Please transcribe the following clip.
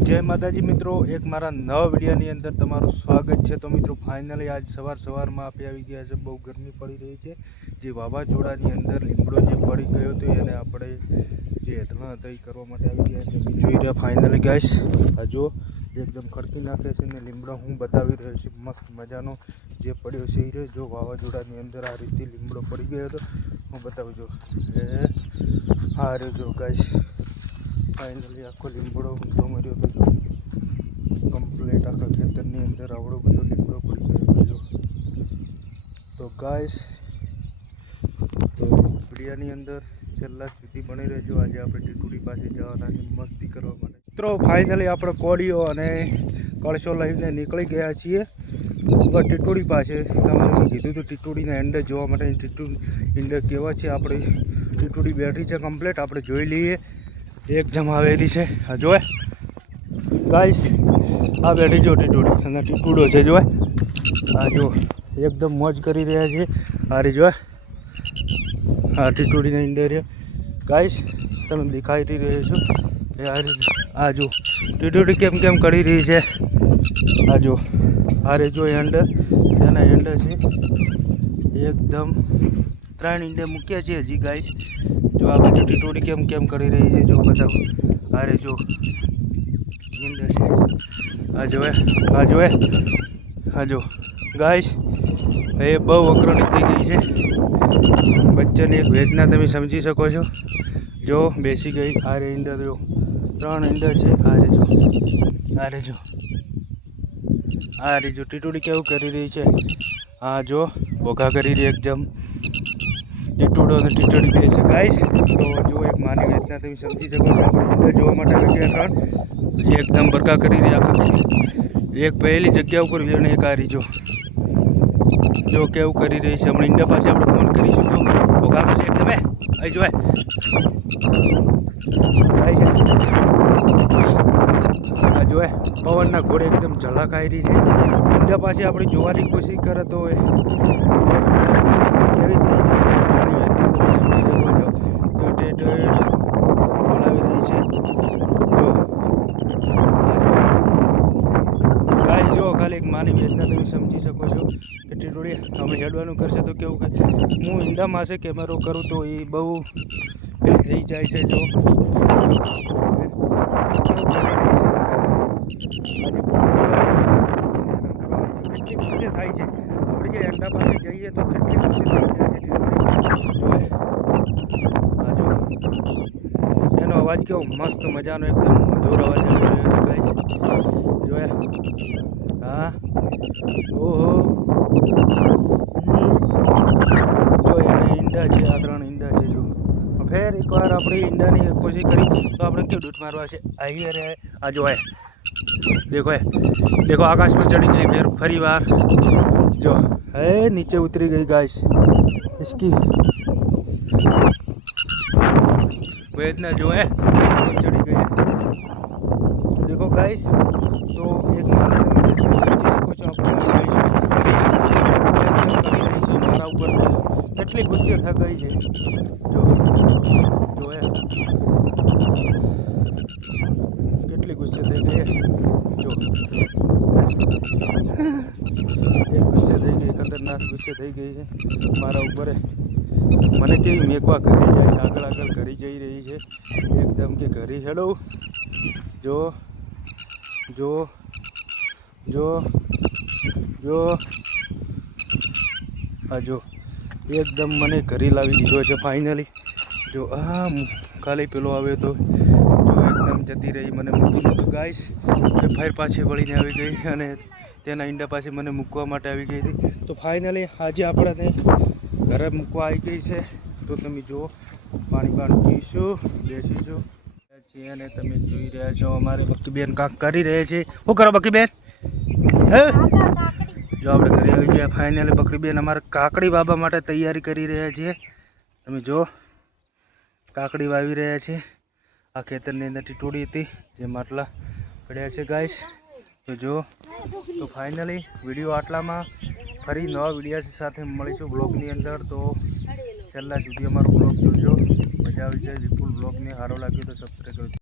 जय माताजी मित्रों, एक मारा नवा विडियोनी अंदर तमारुं स्वागत है। तो मित्रों फाइनली आज सवार में आपे आवी गया छे। बहु गर्मी पड़ी रही है। जे वावाझोडानी अंदर લીમડો जे पड़ी गयो तो एने आपणे जे हेतला हता ए करवा माटे आवी गया छे। जोई रह्या फाइनली गाइस, आ जो एकदम खड़की नाखे छे ने લીમડો हूँ बतावी रह्यो छुं। मस्त मजानो जे पड्यो छे ए जो वावाझोडानी अंदर आ रीते લીમડો पड़ी गयो तो हूँ बतावुं जो आ रह्यो जो गाइस। फाइनली आखो લીમડો ઊંધો मर्यो तो जो कम्प्लीट आखा खेतरनी अंदर आवड़ो बधो લીમડો पड़ी गयो जो। तो गाइस तो विडियोनी अंदर छेल्ला सुधी बनी रहेजो। आज आपणे टीटुडी पासे जवाना छे मस्ती करवा माटे। मित्रों फाइनली आपणे कोड़ीओ अने कळशो लईने निकળી गया छीए टीटुडी पासे। तमने कीधुं तो टीटुडीना एंडे जोवा माटे ईंडे केवा छे। आपणी टीटुडी बेठी छे कम्प्लीट, आपणे जोई लईए। एकदम आवेली छे जोए गाइस, आ बेठी जो टीटुडी अने टीटुडो छे जोए। आ जो एकदम मौज करी रह्या छे। आ री जोए आ टीटुडीना ईंडे रे गाइस, तमे देखाई रह्यो छो। आ जो टीटुडी केम केम करी रही छे। आ जो आ रे जो एंड एना एंड छे एकदम 3 ईंडे मूक्या छे हजी गाइस। जो आ बधी टीटुडी केम केम करी रही है जो बताओ। अरे जो ईंडे छे आ जोए आ जो गाइस, ये बहु अग्रणी थी गई है। बच्चे एक वेदना तमे समझी सको छो। जो बेसी गई आ रे ईंडे जो 3 ईंडे छे। आ रे जो टीटुडी केवुं करी रही है। आ जो भोगा करी रही एकदम टीटुडो ने टीटुडी बे छे गाइस। तो जो एक मानी वेदना तमे समझी सको छो। આપણે જોવા માટે આવી ગયા ત્રણ જે એકદમ બરકા કરી રહ્યા આખા એક પહેલી જગ્યા ઉપર વેણે એક આરી જો કેવું કરી રહી છે। હમણાં ઈંડા પાસે આપણે ફોન કરીશું તો ભોગામાં છે તમે અહીં જોય આ જોય પવનના ઘોડે એકદમ ઝલક આવી રહી છે। ઈંડા પાસે આપણે જોવાની કોશિશ કરે તો કેવી થઈ છે બોલાવી રહી છે જો ગાઈસ। જો ખાલી એક માની વેદના તમે સમજી શકો છો કે ટીટુડી અમે હેડવાનું કરશે તો કેવું કે હું ઈંડા માસે કેમેરો કરું તો એ બહુ પેલી થઈ જાય છે। જો કેટલી ખુશી થાય છે આપણે જે એંડા પાસે જઈએ તો કેટલી ખુશી થઈ જાય છે। આ જો એનો અવાજ કેવો મસ્ત મજાનો એકદમ મધુર અવાજ આવી રહ્યો છે ગાઈસ। જોયા हाँ ओहो जो एने ईंडा है। आ 3 ईंडा है जो फिर एक बार अपनी ईंडा की कोशिश करी तो आपने क्यों डूट मारवा है। आई अरे आ जो है देखो आकाश पर चढ़ी गई फिर फरी बार जो है नीचे उतरी गई गाइस। इसकी वेदना जो है चढ़ी गई है देखो गाइस। तो एक मारा ऊपर કેટલી ગુસ્સે થઈ ગઈ છે જો હે કેટલી ગુસ્સે થઈ ગઈ જો એક ગુસ્સે થઈ ગઈ ખતરનાક ગુસ્સે થઈ ગઈ છે મારા ઉપર। મને કેવી મેકવા કરી જાય છે આગળ કરી જઈ રહી છે એકદમ કે ઘરે હેડો જો जो जो जो आ जो एकदम मने घरे लावी दीधो है फाइनली। जो आ खाली पेलो आवे तो जो एकदम जती रही मने मूकती नहोतो गाइस। फिर पाछी वळीने आवी गई अने तेना ईंडा पाछे मने मूकवा माटे आवी गई थी। तो फाइनली आज आपणे घरे मूकवा आई गई है। तो तमे जो पाणी पीशो बेसीशो અને તમે જોઈ રહ્યા છો અમારે બકીબેન કાંક કરી રહે છે। શું કરો બકીબેન? હે જો આપણે ઘરે આવી ગયા ફાઇનલી। બકરીબેન અમારે કાકડી વાવવા માટે તૈયારી કરી રહ્યા છે। તમે જો કાકડી વાવી રહ્યા છે। આ ખેતરની અંદર ટીટુડી હતી જે માટલા પડ્યા છે ગાઈસ। તો જો તો ફાઇનલી વિડીયો આટલામાં ફરી નવા વિડીયો સાથે મળીશું બ્લોગની અંદર। તો છેલ્લા સુધી અમારો બ્લોગ જોજો, મજા આવી જાય। વિપુલ બ્લોગને સારો લાગ્યો તો સબસ્ક્રાઈબ કરજો।